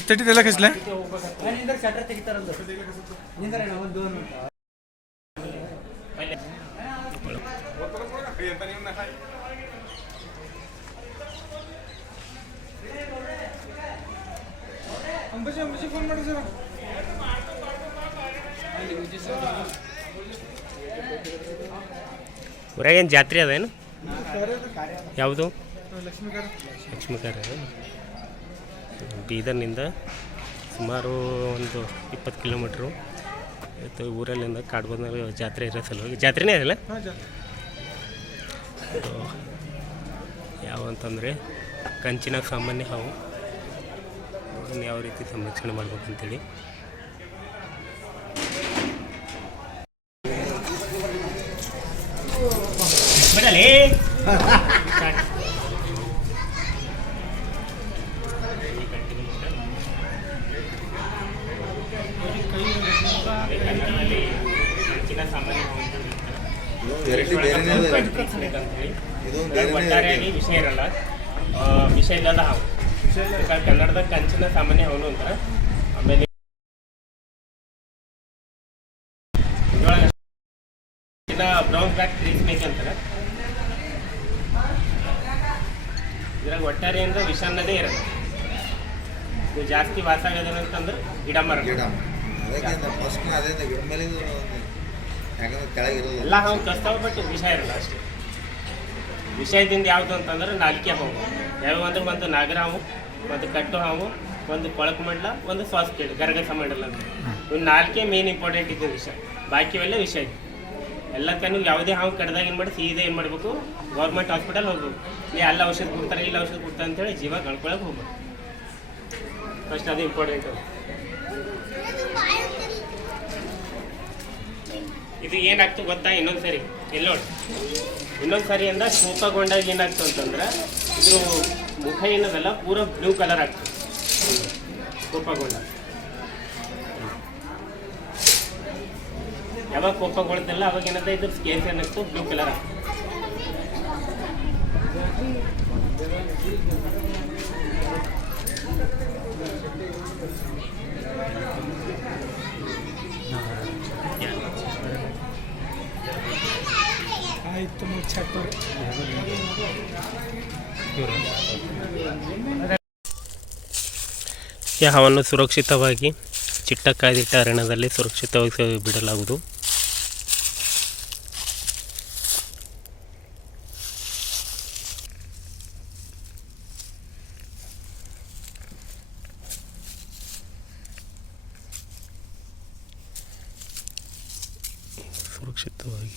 ತಟ್ಟಿದೆಲ್ಲ ಕಸ್ಲೆ ನಿಂದ್ರೆ shutter ತೆಗಿತಾರಂದು ನಿಂದ್ರೆ ಒಂದು ಅಂಬಾಜಿ ಅಂಬಾಜಿ ಫೋನ್ ಮಾಡಿ ಸರ್ ಊರಾಗೇನು ಜಾತ್ರೆ ಅದೇನು ಯಾವುದು ಲಕ್ಷ್ಮೀಕಾರ ಲಕ್ಷ್ಮೀಕಾರ ಬೀದರ್ನಿಂದ ಸುಮಾರು ಒಂದು ಇಪ್ಪತ್ತು ಕಿಲೋಮೀಟ್ರು. ಇವತ್ತು ಊರಲ್ಲಿಂದ ಕಾಡ್ಬಂದ ಜಾತ್ರೆ ಇರೋ ಸಲುವಾಗಿ. ಜಾತ್ರೆನೇ ಇರಲ್ಲ ಯಾವ ಅಂತಂದರೆ ಕಂಚಿನ ಸಾಮಾನ್ಯ ಹಾವು. ಅದನ್ನು ಯಾವ ರೀತಿ ಸಂರಕ್ಷಣೆ ಮಾಡ್ಬೇಕಂತೇಳಿ ಬಿಡಲೇ? ಸಾಮಾನ್ಯ ಅದ ಇದು. ಬೇರೆನೇ ಒಟ್ಟಾರೆಯಾಗಿ ವಿಷಯ ಇರಲ್ಲ. ಆ, ವಿಷಯ ಇಲ್ಲದ ಹಾವು. ಈಗ ಕನ್ನಡದ ಕಂಚಿನ ಸಾಮಾನ್ಯ ಹೌನು ಅಂತಾರೆ. ಆಮೇಲೆ ಬ್ರೌನ್ ಬ್ಯಾಕ್ ಟ್ರೀ ಸ್ನೇಕ್ ಅಂತಾರೆ. ಇದ್ರಾಗ ಒಟ್ಟಾರೆ ಅಂದ್ರೆ ವಿಷ ಅನ್ನೋದೇ ಇರಲ್ಲ. ಜಾಸ್ತಿ ವಾಸ ಆಗ್ಯದ ಅಂತಂದ್ರೆ ಗಿಡ ಮರ ಗಿಡ ಎಲ್ಲ ಹಾವು ಕಸ್ತಾವ ಬಟ್ ವಿಷ ಇರಲ್ಲ ಅಷ್ಟೇ. ವಿಷಯದಿಂದ ಯಾವುದು ಅಂತಂದ್ರೆ ನಾಲ್ಕೆ ಹಾವು. ಯಾವ ಅಂದ್ರೆ ಒಂದು ನಾಗರ ಹಾವು ಒಂದು ಕಟ್ಟು ಹಾವು, ಒಂದು ಕೊಳಕು ಮಂಡಲ, ಒಂದು ಶ್ವಾಸ ಕೇಳಿ, ಗರಗಸ ಮಂಡಲ ಅಂತ. ಇವು ನಾಲ್ಕೇ ಮೇನ್ ಇಂಪಾರ್ಟೆಂಟ್ ಇದ್ದು ವಿಷಯ ಎಲ್ಲ ವಿಷಯ ಐತಿ ಎಲ್ಲ ತನಕ ಯಾವುದೇ ಹಾವು ಕಡ್ದಾಗ ಏನು ಮಾಡಿ ಸೀದಾ ಏನು ಮಾಡಬೇಕು? ಗೌರ್ಮೆಂಟ್ ಹಾಸ್ಪಿಟಲ್ ಹೋಗ್ಬೇಕು. ಇಲ್ಲಿ ಅಲ್ಲಿ ಔಷಧ ಕೊಡ್ತಾರೆ, ಇಲ್ಲಿ ಔಷಧ ಕೊಡ್ತಾರೆ ಅಂತೇಳಿ ಜೀವ ಕಳ್ಕೊಳಕ್ಕೆ ಹೋಗ್ಬೇಕು. ಫಸ್ಟ್ ಅದು ಇಂಪಾರ್ಟೆಂಟ್ ಇದು ಏನಾಗ್ತು ಗೊತ್ತಾ? ಇನ್ನೊಂದು ಸರಿ. ಎಲ್ಲೋ ನೋಡಿ. ಇನ್ನೊಂದು ಸರಿ ಅಂದ್ರೆ ಕೋಪಗೊಂಡಾಗ ಏನಾಗ್ತು ಅಂತಂದ್ರೆ ಇದ್ರ ಮುಖ ಏನದಲ್ಲ, ಪೂರ ಬ್ಲೂ ಕಲರ್ ಆಗ್ತದೆ ಕೋಪಗೊಂಡ ಯಾವಾಗ ಕೋಪಗೊಳ್ತಲ್ಲ ಅವಾಗ ಏನಂತ ಇದ್ರ ಸ್ಕೇಸ್ ಏನಾಗ್ತು ಬ್ಲೂ ಕಲರ್ ಆಗ್ತದೆ ಆಯ್ತು ಸುರಕ್ಷಿತವಾಗಿ ಚಿಟ್ಟ ಕಾಯ್ದಿಟ್ಟ ಅರಣ್ಯದಲ್ಲಿ ಸುರಕ್ಷಿತವಾಗಿ ಬಿಡಲಾಗುವುದು. ಸುರಕ್ಷಿತವಾಗಿ